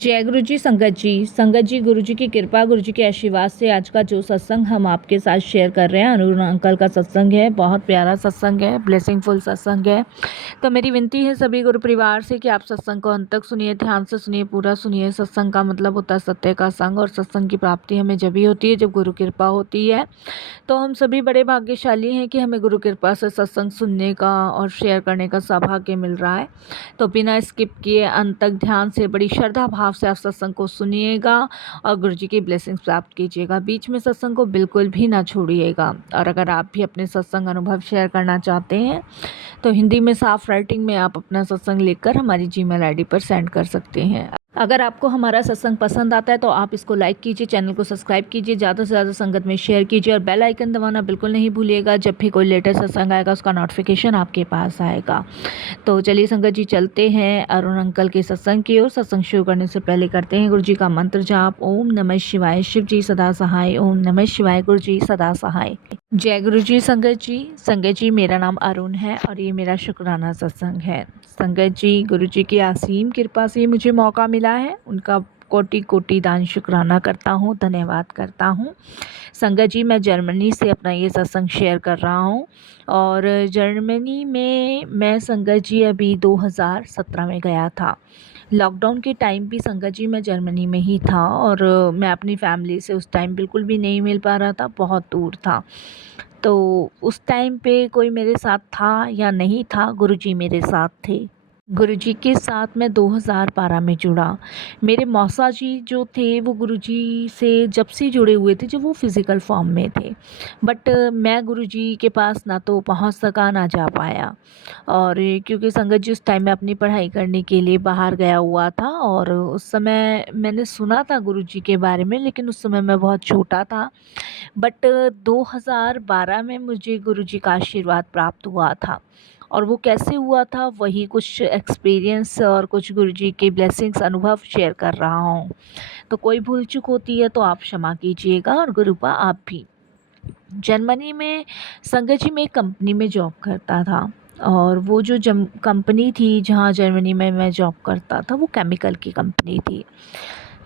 जय गुरु जी। संगत जी गुरु जी की कृपा, गुरु जी के आशीर्वाद से आज का जो सत्संग हम आपके साथ शेयर कर रहे हैं, अरुण अंकल का सत्संग है। बहुत प्यारा सत्संग है, ब्लेसिंगफुल सत्संग है। तो मेरी विनती है सभी गुरु परिवार से कि आप सत्संग को अंत तक सुनिए, ध्यान से सुनिए, पूरा सुनिए। सत्संग का मतलब होता है सत्य का संग, और सत्संग की प्राप्ति हमें जब ही होती है जब गुरु कृपा होती है। तो हम सभी बड़े भाग्यशाली हैं कि हमें गुरु कृपा से सत्संग सुनने का और शेयर करने का सौभाग्य मिल रहा है। तो बिना स्किप किए अंत तक ध्यान से, बड़ी श्रद्धा भाव से आप सत्संग को सुनिएगा और गुरु जी की ब्लेसिंग्स प्राप्त कीजिएगा। बीच में सत्संग को बिल्कुल भी ना छोड़िएगा। और अगर आप भी अपने सत्संग अनुभव शेयर करना चाहते हैं तो हिंदी में साफ राइटिंग में आप अपना सत्संग लिखकर हमारी जीमेल आईडी पर सेंड कर सकते हैं। अगर आपको हमारा सत्संग पसंद आता है तो आप इसको लाइक कीजिए, चैनल को सब्सक्राइब कीजिए, ज़्यादा से ज़्यादा संगत में शेयर कीजिए और बेल आइकन दबाना बिल्कुल नहीं भूलिएगा। जब भी कोई लेटेस्ट सत्संग आएगा उसका नोटिफिकेशन आपके पास आएगा। तो चलिए संगत जी, चलते हैं अरुण अंकल के सत्संग की ओर। सत्संग शुरू करने से पहले करते हैं गुरु जी का मंत्र जाप। ओम नमः शिवाय। शिव जी सदा सहाय। ओम नमः शिवाय। गुरु जी सदा सहाय। जय गुरु जी। संगत जी मेरा नाम अरुण है और ये मेरा शुक्राना सत्संग है। संगत जी, गुरु जी की असीम कृपा से मुझे मौका मिला है, उनका कोटि कोटि दान शुक्राना करता हूँ, धन्यवाद करता हूँ। संगत जी, मैं जर्मनी से अपना ये सत्संग शेयर कर रहा हूँ और जर्मनी में मैं संगत जी अभी 2017 में गया था। लॉकडाउन के टाइम भी संगत जी मैं जर्मनी में ही था और मैं अपनी फैमिली से उस टाइम बिल्कुल भी नहीं मिल पा रहा था, बहुत दूर था। तो उस टाइम पे कोई मेरे साथ था या नहीं था, गुरुजी मेरे साथ थे। गुरुजी के साथ मैं 2012 में जुड़ा। मेरे मौसा जी जो थे वो गुरुजी से जब से जुड़े हुए थे जब वो फिज़िकल फॉर्म में थे, बट मैं गुरुजी के पास ना तो पहुंच सका ना जा पाया। और क्योंकि संगत जी उस टाइम में अपनी पढ़ाई करने के लिए बाहर गया हुआ था और उस समय मैंने सुना था गुरुजी के बारे में, लेकिन उस समय मैं बहुत छोटा था। बट 2012 में मुझे गुरुजी का आशीर्वाद प्राप्त हुआ था। और वो कैसे हुआ था, वही कुछ एक्सपीरियंस और कुछ गुरुजी के ब्लेसिंग्स अनुभव शेयर कर रहा हूँ। तो कोई भूल चूक होती है तो आप क्षमा कीजिएगा और गुरुपा आप भी। जर्मनी में संगत जी में एक कंपनी में जॉब करता था और वो जो कंपनी थी जहाँ जर्मनी में मैं जॉब करता था वो केमिकल की कंपनी थी।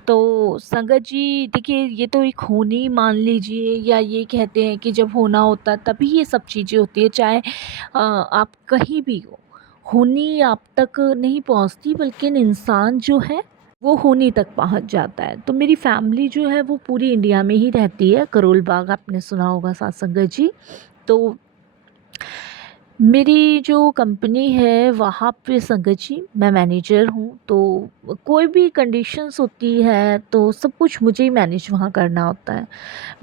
तो संगत जी देखिए, ये तो एक होनी मान लीजिए, या ये कहते हैं कि जब होना होता है तभी ये सब चीज़ें होती है। चाहे आप कहीं भी हो, होनी आप तक नहीं पहुंचती, बल्कि इंसान जो है वो होनी तक पहुंच जाता है। तो मेरी फैमिली जो है वो पूरी इंडिया में ही रहती है। करोल बाग आपने सुना होगा साथ संगत जी। तो मेरी जो कंपनी है वहाँ पे संगत जी मैं मैनेजर हूँ। तो कोई भी कंडीशंस होती है तो सब कुछ मुझे ही मैनेज वहाँ करना होता है।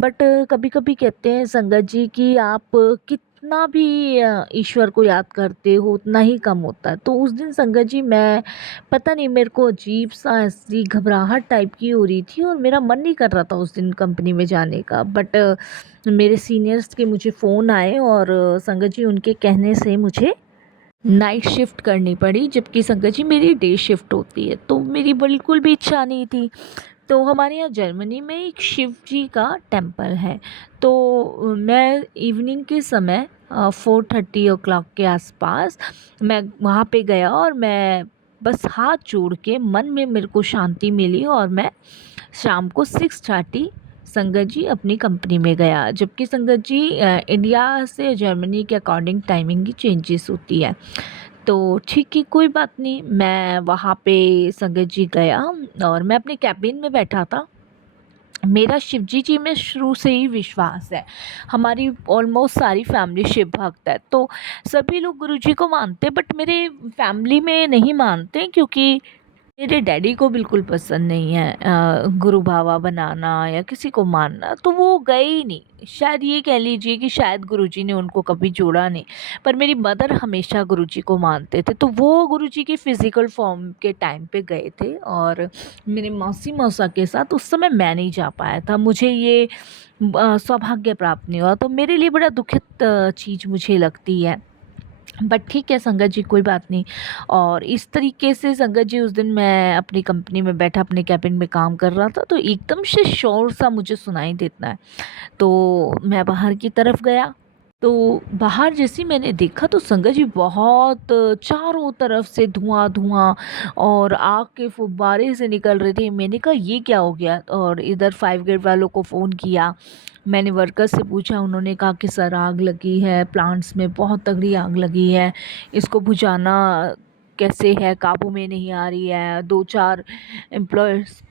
बट कभी कभी कहते हैं संगत जी कि आप कितना भी ईश्वर को याद करते हो उतना ही कम होता है। तो उस दिन संगत जी मैं, पता नहीं, मेरे को अजीब सा ऐसी घबराहट टाइप की हो रही थी और मेरा मन नहीं कर रहा था उस दिन कंपनी में जाने का। बट मेरे सीनियर्स के मुझे फ़ोन आए और संगत जी उनके कहने से मुझे नाइट शिफ्ट करनी पड़ी, जबकि संगत जी मेरी डे शिफ्ट होती है। तो मेरी बिल्कुल भी इच्छा नहीं थी। तो हमारे यहाँ जर्मनी में एक शिव जी का टेम्पल है। तो मैं इवनिंग के समय 4:30 के आसपास मैं वहाँ पे गया और मैं बस हाथ जोड़ के मन में मेरे को शांति मिली और मैं शाम को 6:30 संगत जी अपनी कंपनी में गया। जबकि संगत जी इंडिया से जर्मनी के अकॉर्डिंग टाइमिंग की चेंजेस होती है। तो ठीक है, कोई बात नहीं, मैं वहाँ पे संगत जी गया और मैं अपने कैबिन में बैठा था। मेरा शिव जी में शुरू से ही विश्वास है। हमारी ऑलमोस्ट सारी फैमिली शिव भक्त है। तो सभी लोग गुरु जी को मानते, बट मेरे फैमिली में नहीं मानते, क्योंकि मेरे डैडी को बिल्कुल पसंद नहीं है गुरु बाबा बनाना या किसी को मानना। तो वो गए ही नहीं। शायद ये कह लीजिए कि शायद गुरुजी ने उनको कभी जोड़ा नहीं। पर मेरी मदर हमेशा गुरुजी को मानते थे, तो वो गुरुजी के फिज़िकल फॉर्म के टाइम पे गए थे और मेरे मौसी मौसा के साथ उस समय मैं नहीं जा पाया था। मुझे ये सौभाग्य प्राप्त नहीं हुआ, तो मेरे लिए बड़ा दुखित चीज़ मुझे लगती है। बट ठीक है संगत जी, कोई बात नहीं। और इस तरीके से संगत जी उस दिन मैं अपनी कंपनी में बैठा अपने कैबिन में काम कर रहा था, तो एकदम से शोर सा मुझे सुनाई देता है। तो मैं बाहर की तरफ गया तो बाहर जैसे ही मैंने देखा तो संगत जी बहुत चारों तरफ से धुआं-धुआं और आग के फुब्बारे से निकल रहे थे। मैंने कहा ये क्या हो गया? और इधर फायर ब्रिगेड वालों को फ़ोन किया। मैंने वर्कर से पूछा, उन्होंने कहा कि सर आग लगी है, प्लांट्स में बहुत तगड़ी आग लगी है, इसको बुझाना कैसे है, काबू में नहीं आ रही है। 2-4 एम्प्लॉयर्स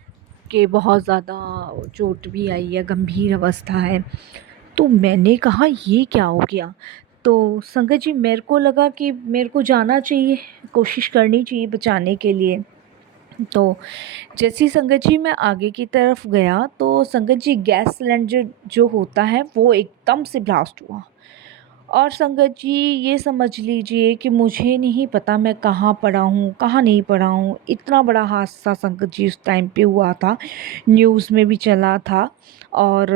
के बहुत ज़्यादा चोट भी आई है, गंभीर अवस्था है। तो मैंने कहा ये क्या हो गया? तो संगत जी मेरे को लगा कि मेरे को जाना चाहिए, कोशिश करनी चाहिए बचाने के लिए। तो जैसे ही संगत जी मैं आगे की तरफ गया तो संगत जी गैस सिलेंडर जो होता है वो एकदम से ब्लास्ट हुआ। और संगत जी ये समझ लीजिए कि मुझे नहीं पता मैं कहाँ पड़ा हूँ, कहाँ नहीं पड़ा हूँ। इतना बड़ा हादसा संगत जी उस टाइम पे हुआ था, न्यूज़ में भी चला था। और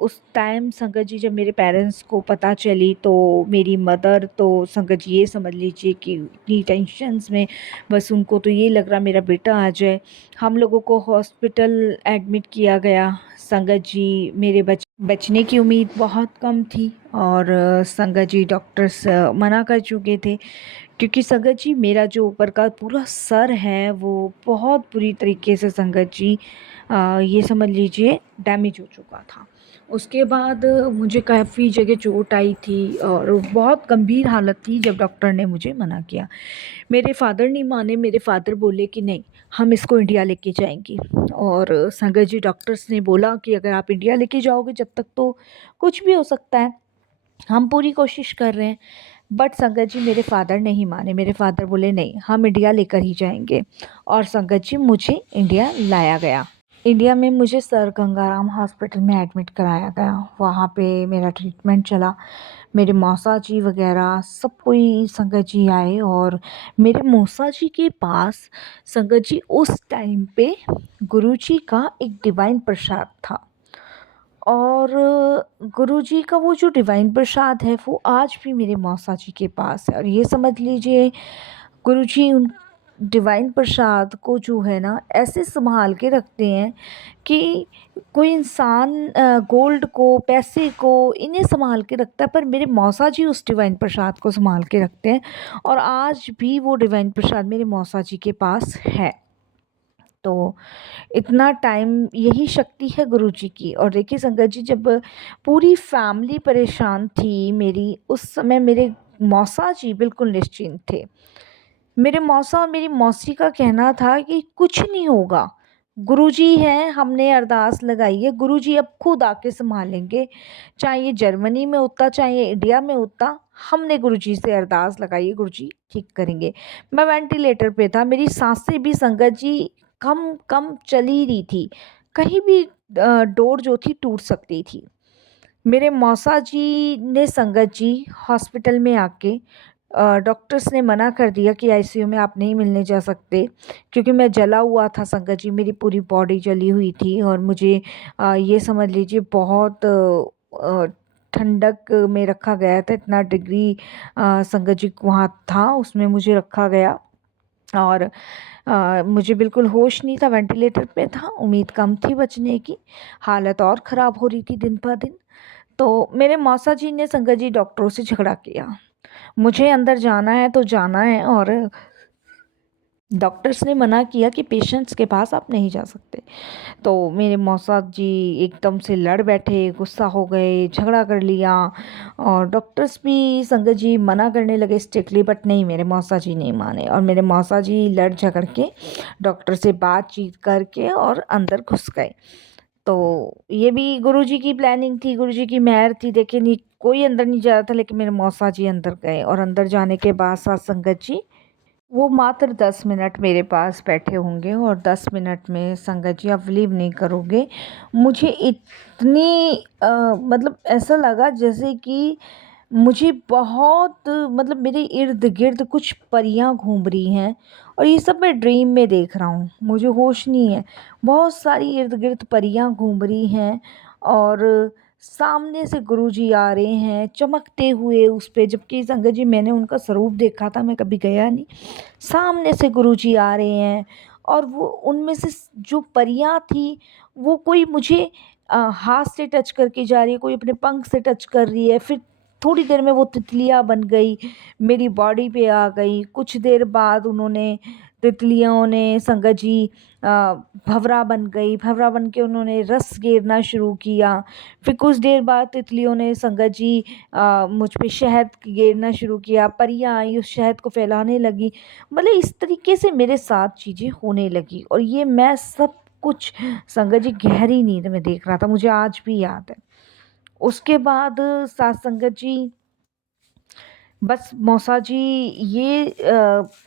उस टाइम संगत जी जब मेरे पेरेंट्स को पता चली तो मेरी मदर तो संगत जी ये समझ लीजिए कि इतनी टेंशन्स में, बस उनको तो ये लग रहा मेरा बेटा आ जाए। हम लोगों को हॉस्पिटल एडमिट किया गया। संगत जी मेरे बचने की उम्मीद बहुत कम थी और संगत जी डॉक्टर्स मना कर चुके थे, क्योंकि संगत जी मेरा जो ऊपर का पूरा सर है वो बहुत बुरी तरीके से संगत जी ये समझ लीजिए डैमेज हो चुका था। उसके बाद मुझे काफ़ी जगह चोट आई थी और बहुत गंभीर हालत थी जब डॉक्टर ने मुझे मना किया। मेरे फ़ादर नहीं माने, मेरे फ़ादर बोले कि नहीं, हम इसको इंडिया लेके जाएँगे। और संगत जी डॉक्टर्स ने बोला कि अगर आप इंडिया लेके जाओगे जब तक तो कुछ भी हो सकता है, हम पूरी कोशिश कर रहे हैं। बट संगत जी मेरे फ़ादर नहीं माने, मेरे फ़ादर बोले नहीं, हम इंडिया लेकर ही जाएँगे। और संगत जी मुझे इंडिया लाया गया। इंडिया में मुझे सर गंगाराम हॉस्पिटल में एडमिट कराया गया। वहाँ पे मेरा ट्रीटमेंट चला। मेरे मौसा जी वग़ैरह सब कोई संगत जी आए और मेरे मौसा जी के पास संगत जी उस टाइम पे गुरुजी का एक डिवाइन प्रसाद था। और गुरुजी का वो जो डिवाइन प्रसाद है वो आज भी मेरे मौसा जी के पास है। और ये समझ लीजिए गुरुजी उन डिवाइन प्रसाद को जो है ना ऐसे सँभाल के रखते हैं कि कोई इंसान गोल्ड को, पैसे को, इन्हें सँभाल के रखता है, पर मेरे मौसा जी उस डिवाइन प्रसाद को सँभाल के रखते हैं। और आज भी वो डिवाइन प्रसाद मेरे मौसा जी के पास है। तो इतना टाइम यही शक्ति है गुरुजी की। और देखिए संगत जी जब पूरी फैमिली परेशान थी मेरी, उस समय मेरे मौसा जी बिल्कुल निश्चिंत थे। मेरे मौसा और मेरी मौसी का कहना था कि कुछ नहीं होगा, गुरुजी हैं, हमने अरदास लगाई है, गुरुजी अब खुद आके सँभालेंगे। चाहे ये जर्मनी में होता, चाहे ये इंडिया में होता, हमने गुरुजी से अरदास लगाई है, गुरुजी ठीक करेंगे। मैं वेंटिलेटर पे था, मेरी साँसें भी संगत जी कम चल ही रही थी। कहीं भी डोर जो थी टूट सकती थी। मेरे मौसा जी ने संगत जी हॉस्पिटल में आके डॉक्टर्स ने मना कर दिया कि आईसीयू में आप नहीं मिलने जा सकते, क्योंकि मैं जला हुआ था संगत जी, मेरी पूरी बॉडी जली हुई थी। और मुझे ये समझ लीजिए बहुत ठंडक में रखा गया था, इतना डिग्री संगत जी वहाँ था उसमें मुझे रखा गया। और मुझे बिल्कुल होश नहीं था, वेंटिलेटर पे था, उम्मीद कम थी बचने की, हालत और ख़राब हो रही थी दिन ब दिन। तो मेरे मौसा जी ने संगत जी डॉक्टरों से झगड़ा किया, मुझे अंदर जाना है तो जाना है। और डॉक्टर्स ने मना किया कि पेशेंट्स के पास आप नहीं जा सकते। तो मेरे मौसा जी एकदम से लड़ बैठे, गुस्सा हो गए, झगड़ा कर लिया। और डॉक्टर्स भी संगत जी मना करने लगे स्ट्रिक्टली, बट नहीं, मेरे मौसा जी नहीं माने और मेरे मौसा जी लड़ झगड़ के डॉक्टर से बातचीत करके और अंदर घुस गए। तो ये भी गुरुजी की प्लानिंग थी, गुरुजी की मेहर थी। देखिए नहीं, कोई अंदर नहीं जा रहा था, लेकिन मेरे मौसा जी अंदर गए और अंदर जाने के बाद साथ संगत जी वो मात्र 10 मिनट मेरे पास बैठे होंगे। और 10 मिनट में संगत जी आप बिलीव नहीं करोगे, मुझे इतनी मतलब ऐसा लगा जैसे कि मुझे बहुत मतलब मेरे इर्द-गिर्द कुछ परियां घूम रही हैं। और ये सब मैं ड्रीम में देख रहा हूँ, मुझे होश नहीं है। बहुत सारी इर्द-गिर्द परियां घूम रही हैं और सामने से गुरुजी आ रहे हैं चमकते हुए उस पे, जबकि संगत जी मैंने उनका स्वरूप देखा था, मैं कभी गया नहीं। सामने से गुरुजी आ रहे हैं और वो उनमें से जो परियां थी वो कोई मुझे हाथ से टच करके जा रही है, कोई अपने पंख से टच कर रही है, फिर थोड़ी देर में वो तितलियाँ बन गई, मेरी बॉडी पे आ गई। कुछ देर बाद उन्होंने तितलियों ने संगत जी भँवरा बन गई, भँवरा बन के उन्होंने रस गेरना शुरू किया। फिर कुछ देर बाद तितलियों ने संगत जी मुझ पे शहद गेरना शुरू किया, परियाँ आई उस शहद को फैलाने लगी। मतलब इस तरीके से मेरे साथ चीज़ें होने लगी और ये मैं सब कुछ संगत जी गहरी नींद में देख रहा था, मुझे आज भी याद है। उसके बाद साथ संगत जी बस मौसा जी ये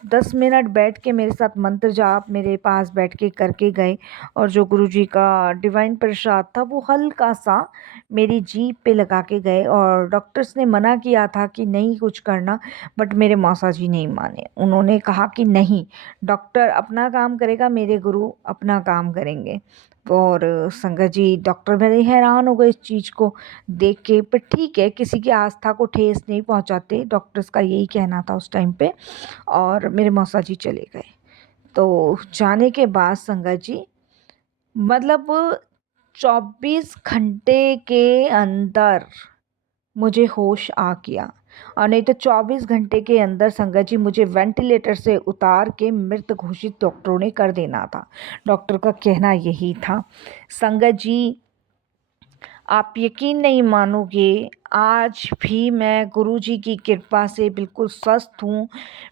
10 मिनट बैठ के मेरे साथ मंत्र जाप मेरे पास बैठ के करके गए और जो गुरुजी का डिवाइन प्रसाद था वो हल्का सा मेरी जीभ पे लगा के गए। और डॉक्टर्स ने मना किया था कि नहीं कुछ करना, बट मेरे मौसा जी नहीं माने। उन्होंने कहा कि नहीं, डॉक्टर अपना काम करेगा, मेरे गुरु अपना काम करेंगे। और संगत जी डॉक्टर बड़े हैरान हो गए इस चीज़ को देख के, पर ठीक है, किसी की आस्था को ठेस नहीं पहुंचाते, डॉक्टर्स का यही कहना था उस टाइम पे। और मेरे मौसा जी चले गए। तो जाने के बाद संगत जी मतलब 24 घंटे के अंदर मुझे होश आ गया। और नहीं तो 24 घंटे के अंदर संगत जी मुझे वेंटिलेटर से उतार के मृत घोषित डॉक्टरों ने कर देना था। डॉक्टर का कहना यही था। संगत जी आप यकीन नहीं मानोगे, आज भी मैं गुरुजी की कृपा से बिल्कुल स्वस्थ हूँ।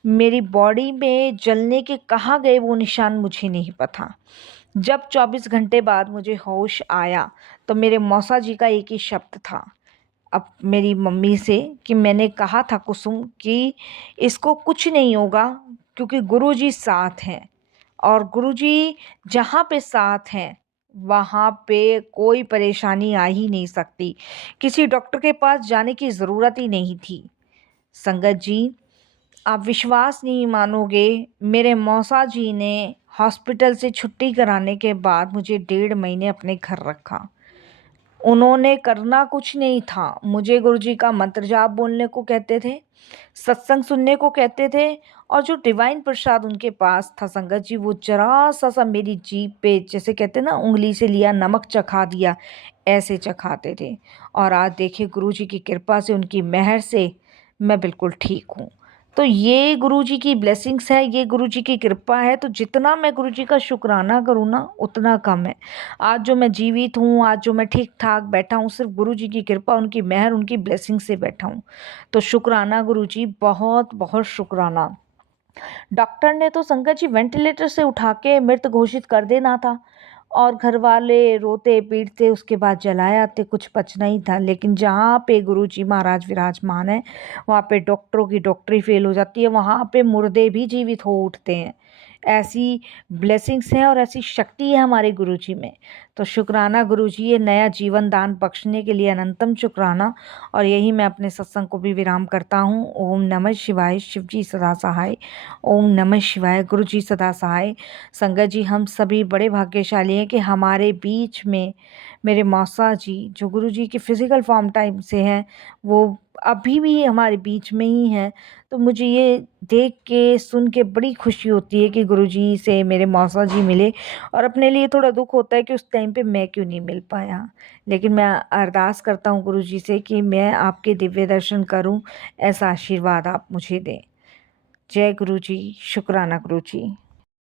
मेरी बॉडी में जलने के कहाँ गए वो निशान मुझे नहीं पता। जब 24 घंटे बाद मुझे होश आया तो मेरे मौसा जी का एक ही शब्द था अब मेरी मम्मी से कि मैंने कहा था कुसुम कि इसको कुछ नहीं होगा, क्योंकि गुरुजी साथ हैं और गुरुजी जहाँ पे साथ हैं वहाँ पे कोई परेशानी आ ही नहीं सकती। किसी डॉक्टर के पास जाने की ज़रूरत ही नहीं थी। संगत जी आप विश्वास नहीं मानोगे, मेरे मौसा जी ने हॉस्पिटल से छुट्टी कराने के बाद मुझे 1.5 महीने अपने घर रखा। उन्होंने करना कुछ नहीं था, मुझे गुरुजी का मंत्र जाप बोलने को कहते थे, सत्संग सुनने को कहते थे। और जो डिवाइन प्रसाद उनके पास था संगत जी, वो जरा सा मेरी जीभ पे जैसे कहते ना उंगली से लिया नमक चखा दिया, ऐसे चखाते थे। और आज देखिए गुरुजी की कृपा से, उनकी मेहर से मैं बिल्कुल ठीक हूँ। तो ये गुरुजी की ब्लेसिंग्स है, ये गुरुजी की कृपा है। तो जितना मैं गुरुजी का शुक्राना करूँ ना उतना कम है। आज जो मैं जीवित हूँ, आज जो मैं ठीक ठाक बैठा हूँ, सिर्फ गुरुजी की कृपा, उनकी मेहर, उनकी ब्लेसिंग से बैठा हूँ। तो शुक्राना गुरुजी, बहुत बहुत शुक्राना। डॉक्टर ने तो संगत जी वेंटिलेटर से उठा के मृत घोषित कर देना था और घर वाले रोते पीटते उसके बाद जलाया थे, कुछ बचना ही था। लेकिन जहाँ पे गुरुजी महाराज विराजमान है वहाँ पे डॉक्टरों की डॉक्टरी फेल हो जाती है, वहाँ पे मुर्दे भी जीवित हो उठते हैं। ऐसी ब्लेसिंग्स हैं और ऐसी शक्ति है हमारे गुरुजी में। तो शुक्राना गुरुजी, ये नया जीवन दान बख्शने के लिए अनंतम शुक्राना। और यही मैं अपने सत्संग को भी विराम करता हूँ। ओम नमः शिवाय, शिव जी सदा सहाय। ओम नमः शिवाय, गुरु जी सदा सहाय। संगत जी हम सभी बड़े भाग्यशाली हैं कि हमारे बीच में मेरे मौसा जी जो गुरु जी के फिज़िकल फॉर्म टाइम से हैं, वो अभी भी हमारे बीच में ही हैं। तो मुझे ये देख के सुन के बड़ी खुशी होती है कि गुरु जी से मेरे मौसा जी मिले। और अपने लिए थोड़ा दुख होता है कि उस टाइम पे मैं क्यों नहीं मिल पाया। लेकिन मैं अरदास करता हूँ गुरु जी से कि मैं आपके दिव्य दर्शन करूँ, ऐसा आशीर्वाद आप मुझे दें। जय गुरु जी, शुक्राना गुरु जी।